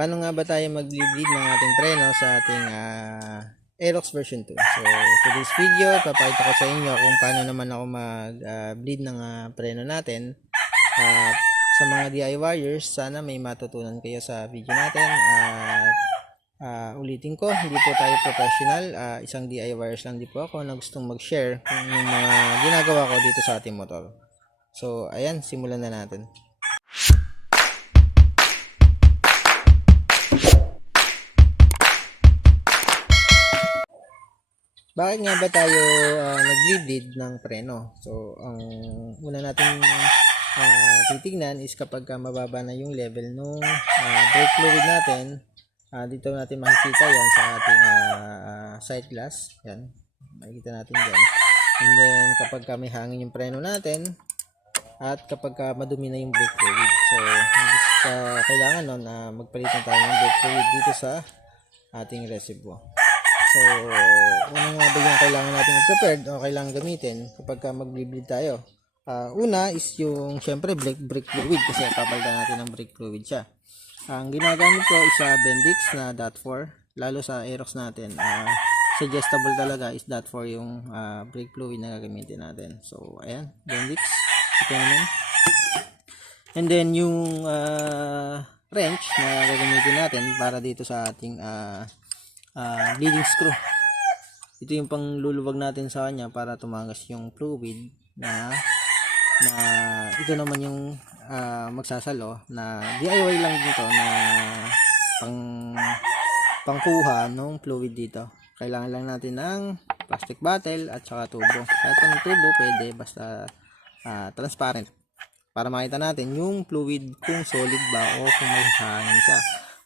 paano nga ba tayo mag-bleed ng ating preno sa ating ah, Aerox version 2. So, today's video, papakita ko sa inyo kung paano naman ako mag-bleed ng ah, preno natin. At sa mga DIYers, sana may matutunan kayo sa video natin. At ah, ulitin ko, hindi po tayo professional. Ah, isang DIYers lang din po ako na gustong mag-share yung mga ginagawa ko dito sa ating motor. So, ayan, simulan na natin. Bakit nga ba tayo uh, nag-bleed ng preno? So, ang una natin ah, titignan is kapag ah, mababa na yung level ng brake fluid natin, ah, dito natin makikita yan sa ating ah, sight glass. Yan, makikita natin dyan. And then, kapag ah, may hangin yung preno natin, at kapag ah, madumi na yung brake fluid. So, uh, kailangan nun na magpalit na tayo ng brake fluid dito sa ating reservoir. So, ano nga ba yung kailangan natin i-prepared o kailangan gamitin kapag ka mag-bleed tayo? Ah, una is yung, syempre, brake, brake fluid kasi papalitan natin ng brake fluid siya. Ang ginagamit ko is sa Bendix na .4, lalo sa Aerox natin. ah, suggestible talaga is .4 yung ah, brake fluid na gagamitin natin. So, ayan, Bendix. Ito naman. And then, yung ah, wrench na gagamitin natin para dito sa ating ah, ah, bleeding screw. Ito yung pangluluwag natin sa kanya para tumagas yung fluid na na ito naman yung ah, magsasalo na DIY lang dito na pang pangkuha ng fluid dito. Kailangan lang natin ng plastic bottle at saka tubo. Kahit anong tubo pwede basta ah, transparent para makita natin yung fluid kung solid ba o kung may hangin siya.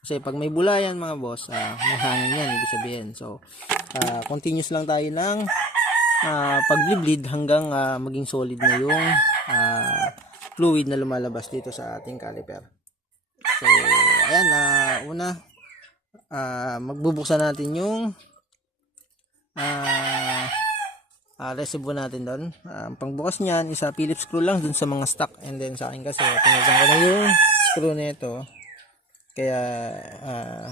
Kasi pag may bulayan mga boss, ah, may hangin yan, ibig sabihin. So, ah, continuous lang tayo ng uh, pag-bleed hanggang ah, maging solid na yung ah, fluid na lumalabas dito sa ating caliper. So, ayan, ah, una, ah, magbubuksan natin yung ah, ah, reservoir natin doon. Ah, ang pangbukas niyan, isa Phillips screw lang dun sa mga stock. And then sa akin kasi, pinagyan ko na yung screw nito. Kaya, ah,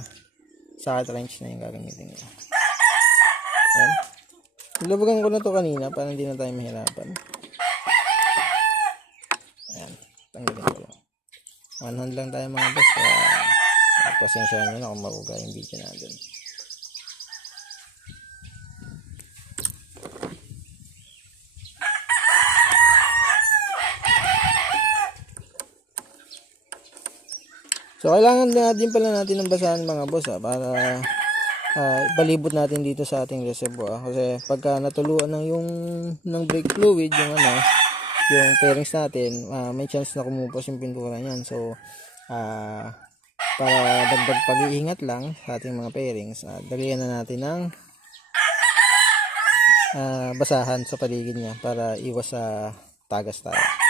sa wrench na yung gagamitin ko. Ayan. Nilubagan ko na to kanina para hindi na tayo mahirapan. Ayan. Tanggalin ko lang. One hand lang tayo mga boss. Kaya, ah, pasensya nyo na kung mabuga yung video natin. So, kailangan na din pala natin ng basahan mga boss ha, para ah, balibot natin dito sa ating reservoir. Kasi pagka natuluan ng yung ng brake fluid, yung ano, yung pairings natin, ah, may chance na kumupos yung pintura niyan. So, ah, para dagdag pag-iingat lang sa ating mga pairings, ah, dagyan na natin ng ah, basahan sa paligid niya para iwas sa tagas tayo.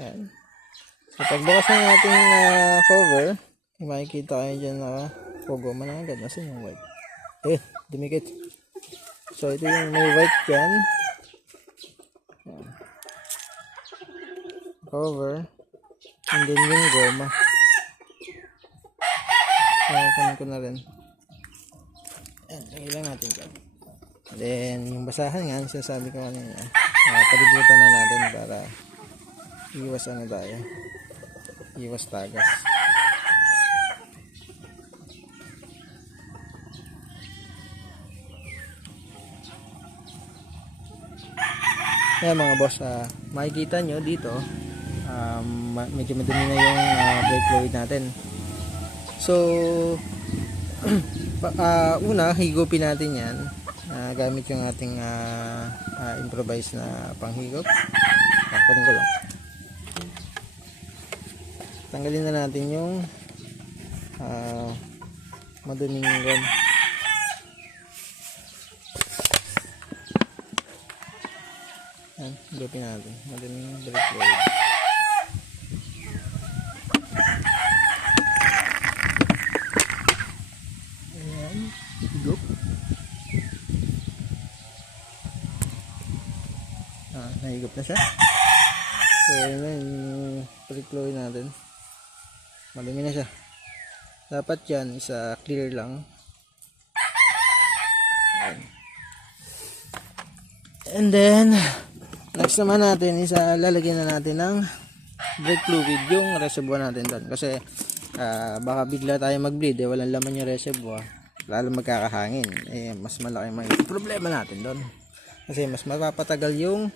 Yan. So, pagbukas ng ating ah, cover, may makikita kayo dyan na pogoma na agad. Nasaan yung white? Eh, dumikit. So, ito yung may white dyan. Yan. Cover. And then yung goma. So, kunin ko na rin. Yan, lagay lang natin dyan. Then, yung basahan nga, sinasabi ko kanina, uh, palibutan na natin para iwas ano tayo iwas tagas Ayan mga boss, ah, makikita nyo dito, um, medyo madumi na yung ah, brake fluid natin. So, ah, una, higupin natin yan ah, gamit yung ating ah, ah, improvised na panghigop. Kunin ko lang. Tanggalin na natin yung ah, maduming gun. Yan, gupin natin. Maduming brake higup. Ah, nahigop na siya. So, yun na yung brake fluid natin. Madumi na siya. Dapat yan, isa clear lang. And then, next naman natin is ah, lalagyan na natin ng brake fluid yung reservoir natin doon. Kasi ah, baka bigla tayo mag-bleed, eh, walang laman yung reservoir. Lalo magkakahangin. Eh, mas malaki may problema natin doon. Kasi mas mapapatagal yung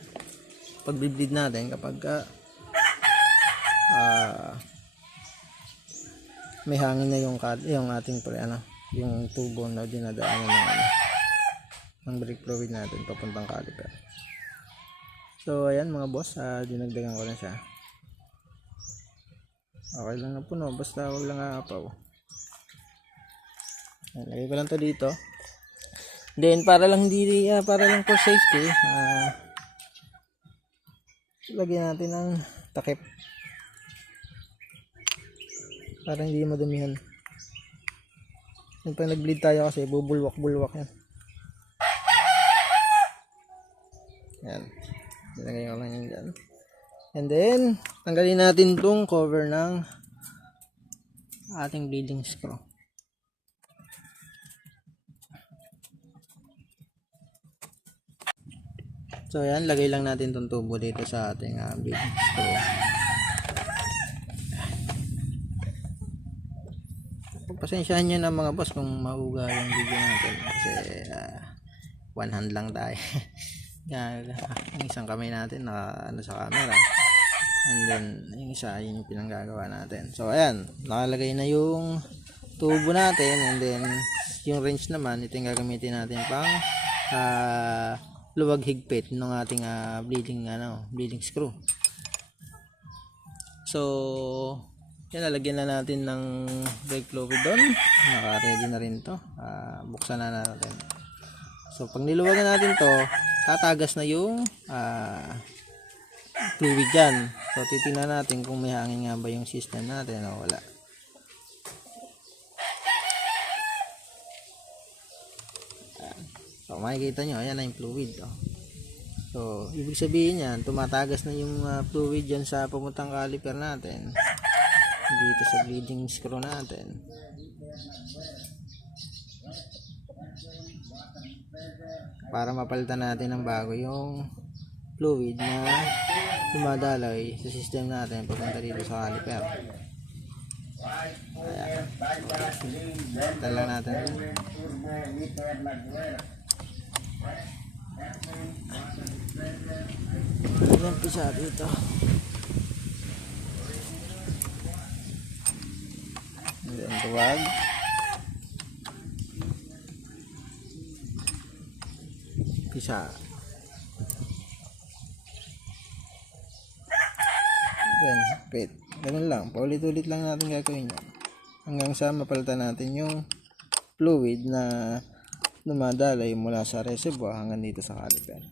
pag-bleed natin kapag ah, may hangin na yung yung ating pre ano yung tubo na dinadaanan ng ano ng brake fluid natin papuntang caliper. So ayan mga boss ah, dinagdagan ko na siya. Okay lang na po no basta wag lang aapaw. Lagay ko lang to dito. Then para lang hindi ah, para lang for safety ah lagyan natin ng takip para hindi madumihan. Yung pag nag-bleed tayo kasi bubulwak-bulwak yan. Yan. Nilagay ko lang yan dyan. And then tanggalin natin tong cover ng ating bleeding screw. So yan. Lagay lang natin tong tubo dito sa ating uh, bleeding screw Pasensyahan nyo na mga boss kung mauga yung video natin kasi ah, one hand lang tayo. Yung isang kamay natin naka ano sa camera. And then, yung isa, yun yung pinanggagawa natin. So, ayan, nakalagay na yung tubo natin and then, yung wrench naman, ito yung gagamitin natin pang ah, luwag higpit ng ating ah, bleeding, ano, bleeding screw. So, yan, lalagyan na natin ng brake fluid doon. Naka-ready na rin to. Ah, buksan na natin. So, pag niluwagan natin to, tatagas na yung ah, fluid dyan. So, titingnan natin kung may hangin nga ba yung system natin o wala. So, makikita nyo, ayan na yung fluid. Oh. So, ibig sabihin yan, tumatagas na yung ah, fluid dyan sa pamuntang caliper natin dito sa bleeding screw natin. Para mapalitan natin ng bago yung fluid na dumadaloy sa system natin papunta dito sa caliper. Ayan. Lang natin. Ayan pisa dito Ayan, tuwag. Pisa. Then, wait. Ganun lang. Paulit-ulit lang natin gagawin yan. Hanggang sa mapalitan natin yung fluid na dumadalay mula sa reservoir hanggang dito sa caliper.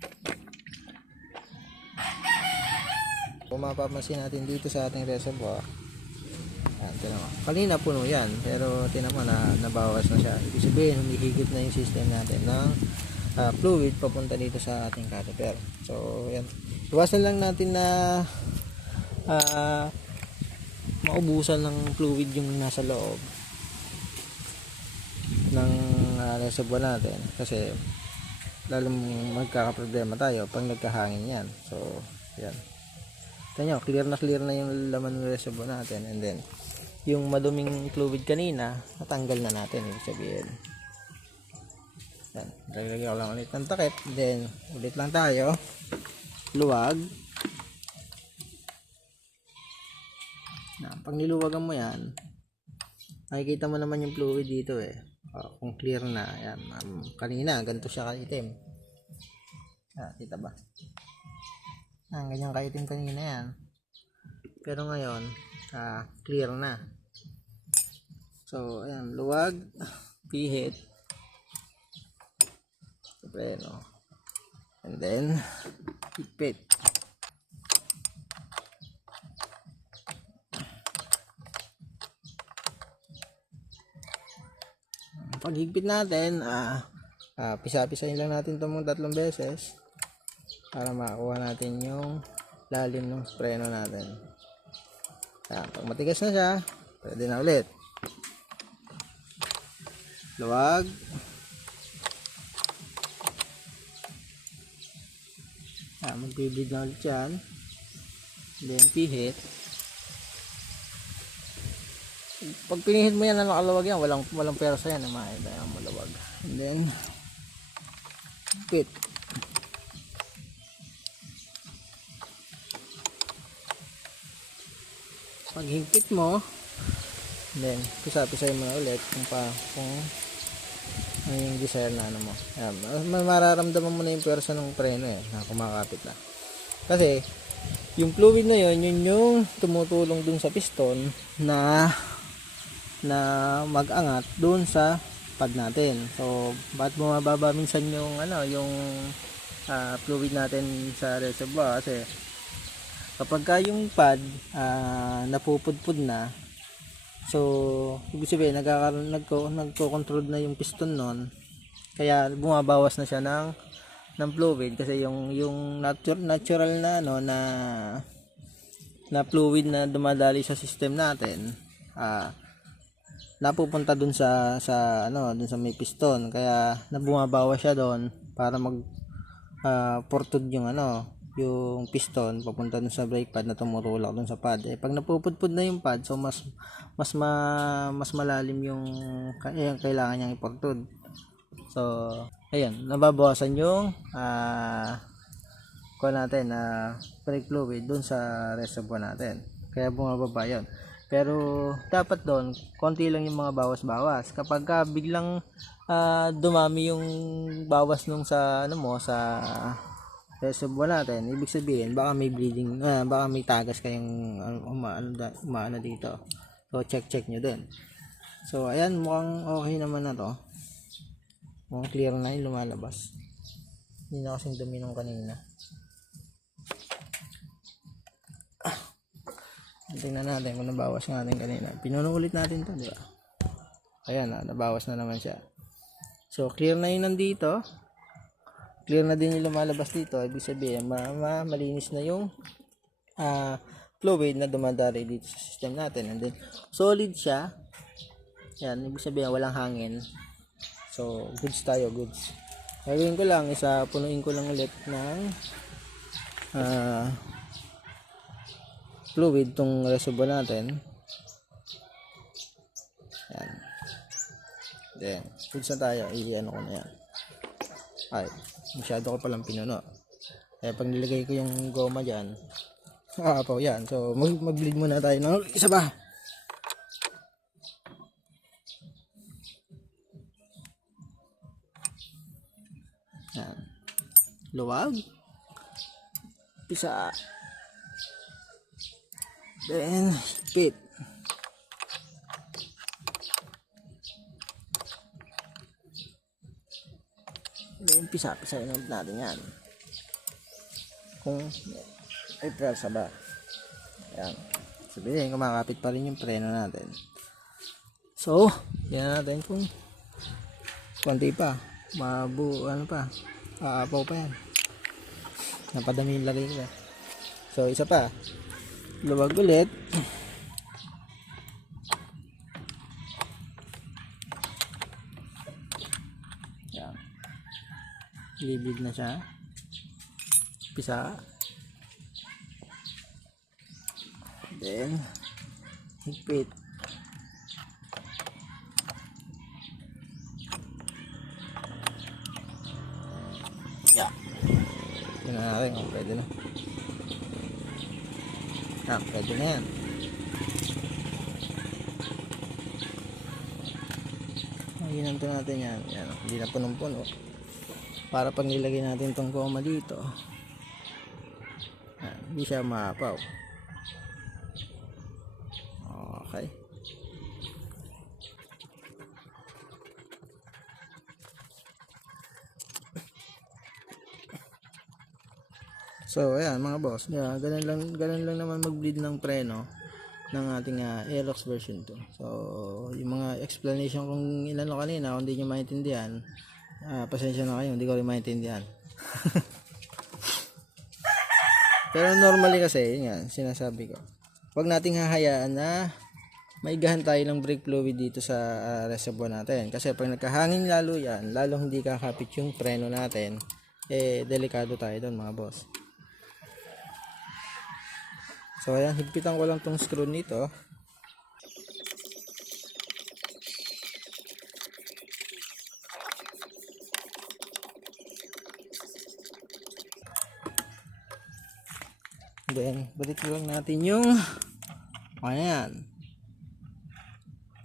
Kung mapapansin natin dito sa ating reservoir, Ayan, tinan mo. Kanina puno yan, pero tinan na nabawas na siya. Ibig sabihin, humihigit na yung system natin ng ah, fluid papunta dito sa ating caliper. So, yan. Iwasan lang natin na ah, maubusan ng fluid yung nasa loob ng uh, reservoir natin kasi lalong magkakaproblema tayo pag nagkahangin yan. So, yan. Tignan nyo, clear na clear na yung laman ng reservoir natin and then yung maduming fluid kanina natanggal na natin ibig sabihin. Yan lagay ko lang ulit ng takip then ulit lang tayo. Luwag. Na pag niluwagan mo yan makikita mo naman yung fluid dito eh. Oh, kung clear na yan. Um, kanina ganito siya kaitim. Ah, kita ba? Ah, ganyan kaitim kanina yan. Pero ngayon ah, clear na so ayan luwag pihit preno and then higpit pag higpit natin ah, ah, pisa-pisahin lang natin itong tatlong beses para makakuha natin yung lalim ng preno natin. Yan, pag matigas na siya, pwede na ulit. Luwag. Yan, magbibid na ulit yan. Then, pihit. Pag pinihit mo yan na nakalawag yan, walang, walang persa yan. Makita yan, malawag. And then, pit. Pag higpit mo, then, pisa-pisahin mo na ulit kung pa, kung ano yung desire na ano mo. Yan, ma- mararamdaman mo na yung persa ng preno eh, na kumakapit na. Kasi, yung fluid na yun, yun yung tumutulong dun sa piston na na mag-angat dun sa pad natin. So, ba't bumababa minsan yung ano, yung ah, fluid natin sa reservoir kasi kapag ka yung pad ah, napupudpud na so ibig sabihin nagkakaroon nagko nagko-control na yung piston nun. Kaya bumabawas na siya ng ng fluid kasi yung yung natural natural na ano na na fluid na dumadali sa system natin ah napupunta dun sa sa ano dun sa may piston. Kaya nabumabawas siya doon para mag ah, portod yung ano yung piston papunta dun sa brake pad na tumutulak dun sa pad. Eh pag napupudpud na yung pad so mas mas ma, mas malalim yung kaya kailangan niyang iportod so ayun nababawasan yung ah kuha natin na brake fluid dun sa reservoir natin. Kaya bumababa yun. Pero dapat doon konti lang yung mga bawas-bawas. Kapag ka biglang ah, dumami yung bawas nung sa ano mo sa reservoir natin ibig sabihin baka may bleeding ah, baka may tagas kayong uh, umaano, da- umaano dito. So check check nyo din. So ayan mukhang okay naman na to. Mukhang clear na yung lumalabas. Hindi na kasing dumi nung kanina. Tingnan natin kung nabawas natin kanina. Pinuno ulit natin to di ba? Ayan na nabawas na naman siya. So clear na yun nandito clear na din yung lumalabas dito. Ibig sabihin ma, ma- malinis na yung ah, fluid na dumadari dito sa system natin. And then solid siya. Yan ibig sabihin walang hangin. So goods tayo goods. Gagawin ko lang isa punuin ko lang ulit ng ah fluid tong reservoir natin. Yan. Then goods na tayo. I-ano ko na yan. Ay masyado ko palang pinuno. Kaya pag nilagay ko yung goma dyan aapaw yan. So mag mag-bleed muna tayo ng isa pa. Yan. Luwag. Pisa. Then pit then pisa pisa ulit natin yan. Kung ay presa ba yan sabihin kumakapit pa rin yung preno natin. So yan natin kung konti pa. Mabu ano pa? Aapaw pa yan. Napadami yung lagay ko so isa pa. Luwag ulit libid na siya pisa then higpit yeah tingnan natin kung pwede na ah pwede na yan Hinanto natin yan. yan. Hindi na punong-puno. Para pag nilagay natin tong goma dito, yan, hindi siya maapaw. Okay. So, ayan mga boss. Yeah, ganun lang, ganun lang naman mag-bleed ng preno ng ating uh, Aerox version 2. So, yung mga explanation kung inano kanina, kung hindi nyo maintindihan, ah, pasensya na kayo, hindi ko rin maintindihan. Pero normally kasi, yun nga, sinasabi ko. Huwag nating hahayaan na maigahan tayo ng brake fluid dito sa ah, reservoir natin. Kasi pag nagkahangin lalo yan, lalong hindi kakapit yung preno natin, eh, delikado tayo doon mga boss. So, ayan, higpitan ko lang tong screw nito. Then, balik lang natin yung ayan.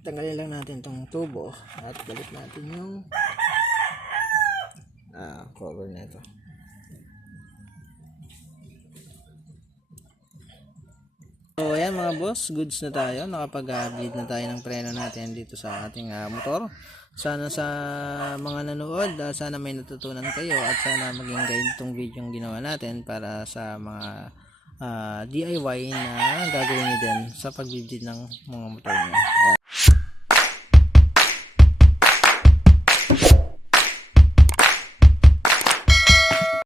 Tanggalin lang natin tong tubo at balik natin yung ah, cover na ito. So, ayan mga boss, goods na tayo. Nakapag-bleed na tayo ng preno natin dito sa ating ah, motor. Sana sa mga nanood, ah, sana may natutunan kayo at sana maging guide itong video yung ginawa natin para sa mga ah, DIY na gagawin nyo din sa pag-bleed ng mga motor. Ayan.